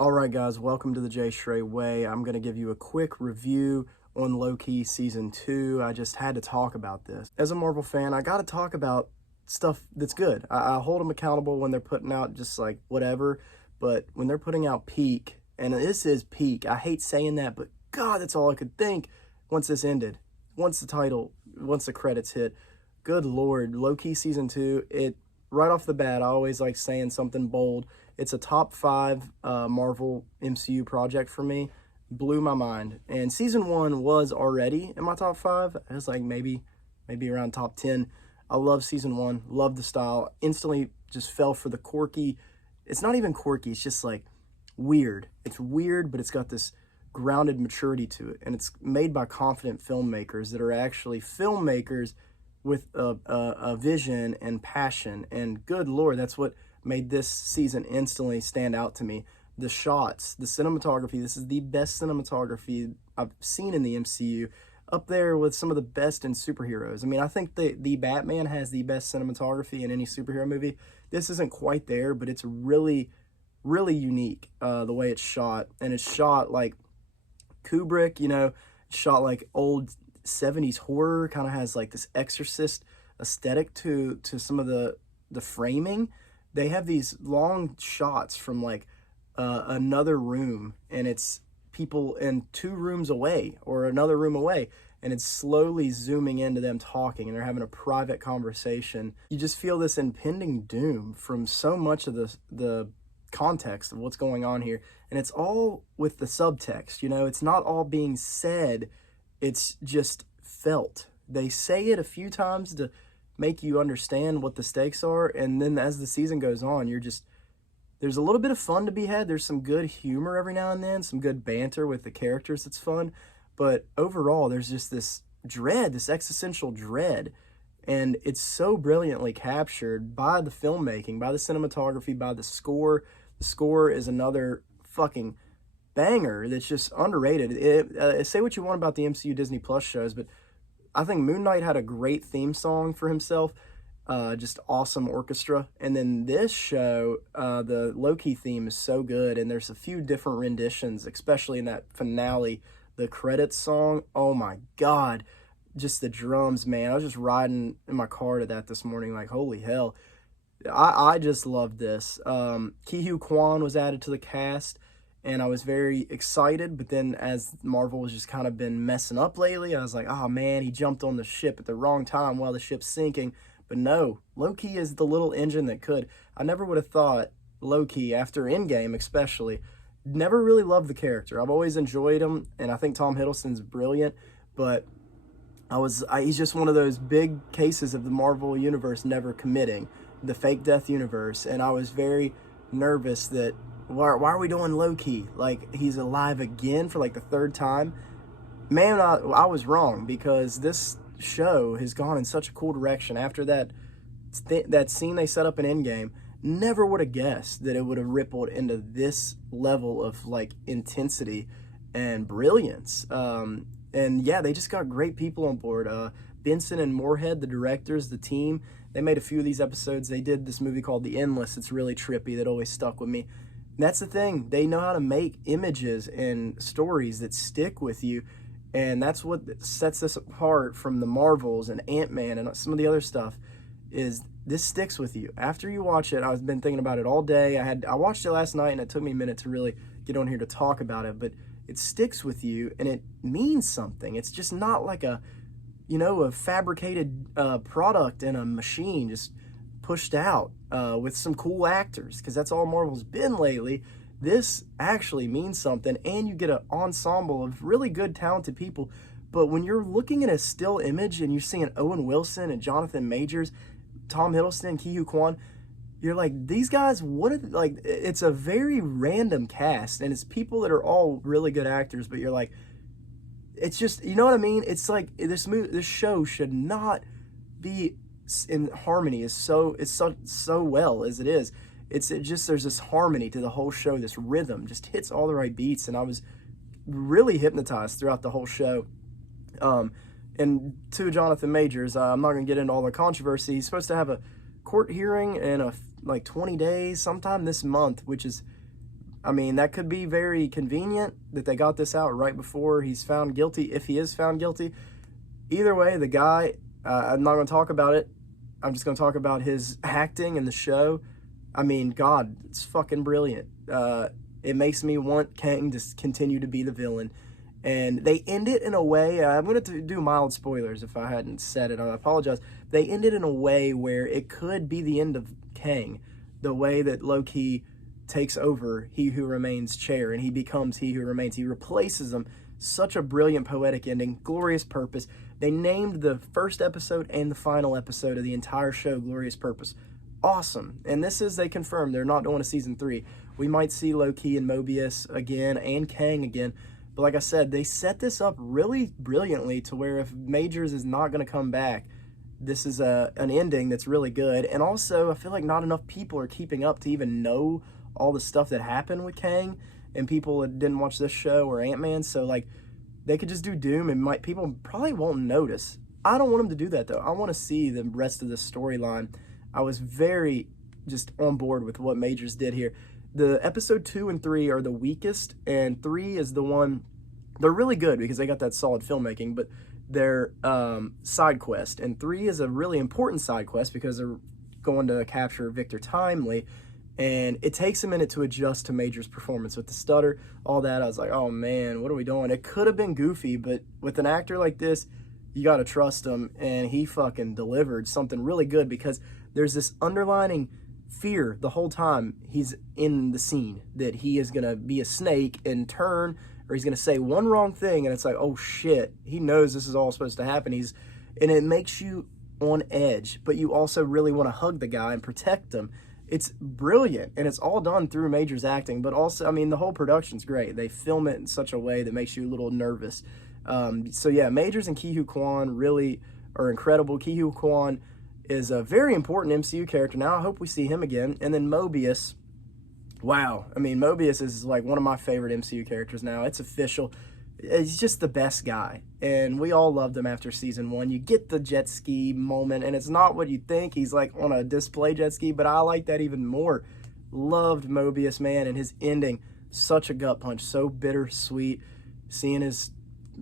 All right, guys, welcome to the Jay Shrey Way. I'm going to give you a quick review on Loki Season 2. I just had to talk about this. As a Marvel fan, I got to talk about stuff that's good. I hold them accountable when they're putting out just like whatever, but when they're putting out peak, and this is peak, I hate saying that, but God, that's all I could think once this ended. Once the credits hit, good Lord, Loki Season 2, right off the bat, I always like saying something bold. It's a top 5 Marvel MCU project for me. Blew my mind. And Season 1 was already in my top 5. It was like maybe around top 10. I love Season 1. Love the style. Instantly just fell for the quirky. It's not even quirky. It's just like weird. It's weird, but it's got this grounded maturity to it. And it's made by confident filmmakers that are actually filmmakers with a vision and passion. And good Lord, that's what made this season instantly stand out to me. The shots, the cinematography, this is the best cinematography I've seen in the MCU, up there with some of the best in superheroes. I mean, I think the Batman has the best cinematography in any superhero movie. This isn't quite there, but it's really, really unique, the way it's shot. And it's shot like Kubrick, shot like old 70s horror, kind of has like this Exorcist aesthetic to some of the framing. They have these long shots from like another room, and it's people in 2 rooms away or another room away, and it's slowly zooming into them talking, and they're having a private conversation. You just feel this impending doom from so much of the context of what's going on here, and it's all with the subtext. It's not all being said, it's just felt. They say it a few times to make you understand what the stakes are, and then as the season goes on, there's a little bit of fun to be had. There's some good humor every now and then, some good banter with the characters that's fun, but overall there's just this dread, this existential dread, and it's so brilliantly captured by the filmmaking, by the cinematography, by the score. The score is another fucking banger that's just underrated. Say what you want about the MCU Disney Plus shows, but I think Moon Knight had a great theme song for himself, just awesome orchestra. And then this show, the Loki theme is so good, and there's a few different renditions, especially in that finale, the credits song. Oh my God, just the drums, man. I was just riding in my car to that this morning, like, holy hell. I just love this. Ki Kwan was added to the cast, and I was very excited, but then as Marvel has just kind of been messing up lately, I was like, oh man, he jumped on the ship at the wrong time while the ship's sinking. But no, Loki is the little engine that could. I never would have thought Loki, after Endgame especially, never really loved the character. I've always enjoyed him, and I think Tom Hiddleston's brilliant, but he's just one of those big cases of the Marvel universe never committing, the fake death universe, and I was very nervous that why are we doing Loki? Like, he's alive again for like the 3rd time? Man, I was wrong, because this show has gone in such a cool direction. After that scene they set up in Endgame, never would have guessed that it would have rippled into this level of like intensity and brilliance. And yeah, they just got great people on board. Benson and Moorhead, the directors, the team, they made a few of these episodes. They did this movie called The Endless. It's really trippy. That always stuck with me. And that's the thing. They know how to make images and stories that stick with you. And that's what sets this apart from the Marvels and Ant-Man and some of the other stuff, is this sticks with you. After you watch it, I've been thinking about it all day. I watched it last night, and it took me a minute to really get on here to talk about it, but it sticks with you, and it means something. It's just not like a fabricated product in a machine just pushed out with some cool actors, because that's all Marvel's been lately. This actually means something, and you get an ensemble of really good, talented people. But when you're looking at a still image and you're seeing Owen Wilson and Jonathan Majors, Tom Hiddleston, Ki Kwan, you're like, these guys, it's a very random cast, and it's people that are all really good actors, but you're like, it's just, you know what I mean? It's like this show should not be in harmony so well as it is. There's this harmony to the whole show. This rhythm just hits all the right beats, and I was really hypnotized throughout the whole show. And to Jonathan Majors, I'm not going to get into all the controversy. He's supposed to have a court hearing in like 20 days, sometime this month, which is I mean, that could be very convenient that they got this out right before he's found guilty, if he is found guilty. Either way, the guy, I'm not going to talk about it. I'm just going to talk about his acting in the show. I mean, God, it's fucking brilliant. It makes me want Kang to continue to be the villain. And they end it in a way, I'm going to do mild spoilers if I hadn't said it, I apologize. They end it in a way where it could be the end of Kang, the way that Loki takes over He Who Remains chair and he becomes He Who Remains. He replaces him. Such a brilliant poetic ending, glorious purpose. They named the first episode and the final episode of the entire show Glorious Purpose. Awesome. And this is, they confirmed they're not doing a season 3. We might see Loki and Mobius again and Kang again. But like I said, they set this up really brilliantly to where if Majors is not going to come back, this is an ending that's really good. And also, I feel like not enough people are keeping up to even know all the stuff that happened with Kang, and people that didn't watch this show or Ant-Man. So like, they could just do Doom and people probably won't notice. I don't want them to do that though. I want to see the rest of the storyline. I was very just on board with what Majors did here. The episode 2 and 3 are the weakest, and 3 is the one, they're really good because they got that solid filmmaking, but they're side quest. And 3 is a really important side quest because they're going to capture Victor Timely, and it takes a minute to adjust to Major's performance with the stutter, all that. I was like, oh man, what are we doing? It could have been goofy, but with an actor like this, you got to trust him, and he fucking delivered something really good because there's this underlining fear the whole time he's in the scene that he is going to be a snake and turn, or he's going to say one wrong thing, and it's like, oh shit, he knows this is all supposed to happen. And it makes you on edge, but you also really want to hug the guy and protect him. It's brilliant, and it's all done through Major's acting, but also, I mean, the whole production's great. They film it in such a way that makes you a little nervous. So yeah, Majors and Ke Huy Quan really are incredible. Ke Huy Quan is a very important MCU character now. I hope we see him again. And then Mobius, wow. I mean, Mobius is like one of my favorite MCU characters now. It's official. He's just the best guy, and we all loved him after season 1. You get the jet ski moment, and it's not what you think. He's like on a display jet ski, but I like that even more. Loved Mobius, man, and his ending, such a gut punch, so bittersweet, seeing his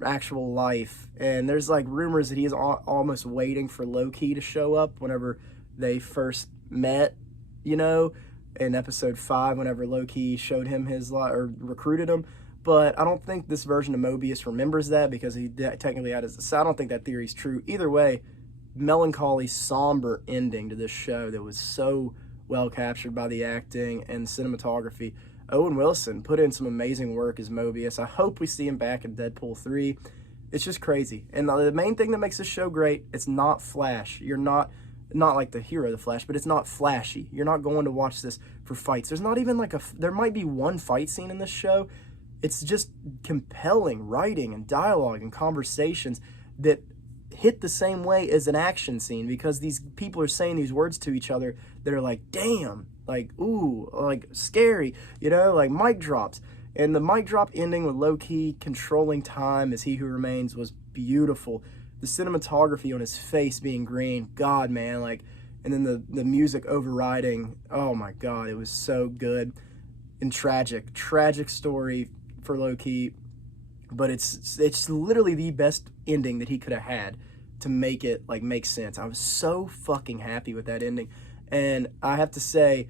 actual life. And there's like rumors that he is almost waiting for Loki to show up whenever they first met, you know, in episode 5, whenever Loki showed him his life or recruited him. But I don't think this version of Mobius remembers that because he technically had his... So I don't think that theory is true. Either way, melancholy, somber ending to this show that was so well captured by the acting and cinematography. Owen Wilson put in some amazing work as Mobius. I hope we see him back in Deadpool 3. It's just crazy. And the main thing that makes this show great, it's not Flash. You're not like the hero of the Flash, but it's not flashy. You're not going to watch this for fights. There's not even like there might be one fight scene in this show. It's just compelling writing and dialogue and conversations that hit the same way as an action scene because these people are saying these words to each other that are like, damn, like, ooh, like scary, you know, like mic drops. And the mic drop ending with Loki controlling time as He Who Remains was beautiful. The cinematography on his face being green, God, man, like, and then the music overriding, oh my God, it was so good. And tragic story for Loki, but it's literally the best ending that he could have had to make it like make sense. I was so fucking happy with that ending. And I have to say,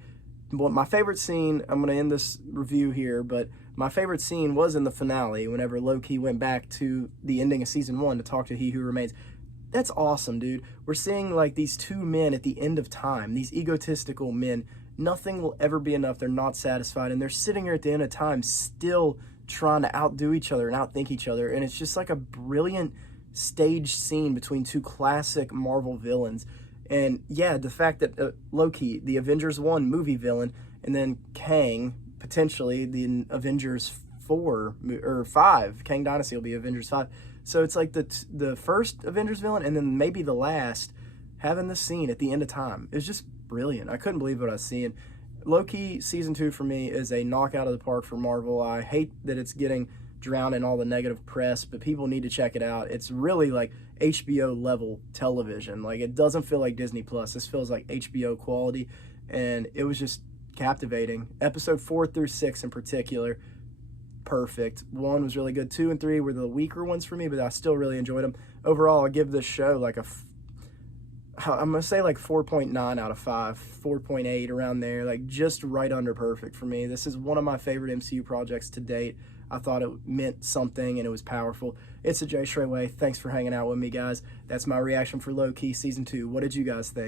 well, my favorite scene, I'm going to end this review here, but my favorite scene was in the finale whenever Loki went back to the ending of season 1 to talk to He Who Remains. That's awesome, dude. We're seeing like these two men at the end of time, these egotistical men. Nothing will ever be enough. They're not satisfied, and they're sitting here at the end of time still trying to outdo each other and outthink each other. And it's just like a brilliant staged scene between two classic Marvel villains. And yeah, the fact that Loki, the Avengers 1 movie villain, and then Kang, potentially the Avengers 4 or 5, Kang Dynasty will be Avengers 5. So it's like the first Avengers villain and then maybe the last having this scene at the end of time. It's just brilliant. I couldn't believe what I was seeing. Loki season 2 for me is a knockout of the park for Marvel. I hate that it's getting drowned in all the negative press, but people need to check it out. It's really like HBO level television. Like, it doesn't feel like Disney Plus. This feels like HBO quality, and it was just captivating. Episode 4 through 6 in particular, perfect. 1 was really good. 2 and 3 were the weaker ones for me, but I still really enjoyed them. Overall, I'll give this show like I'm going to say like 4.9 out of 5, 4.8 around there, like just right under perfect for me. This is one of my favorite MCU projects to date. I thought it meant something and it was powerful. It's the Jay Stray Way. Thanks for hanging out with me, guys. That's my reaction for Loki Season 2. What did you guys think?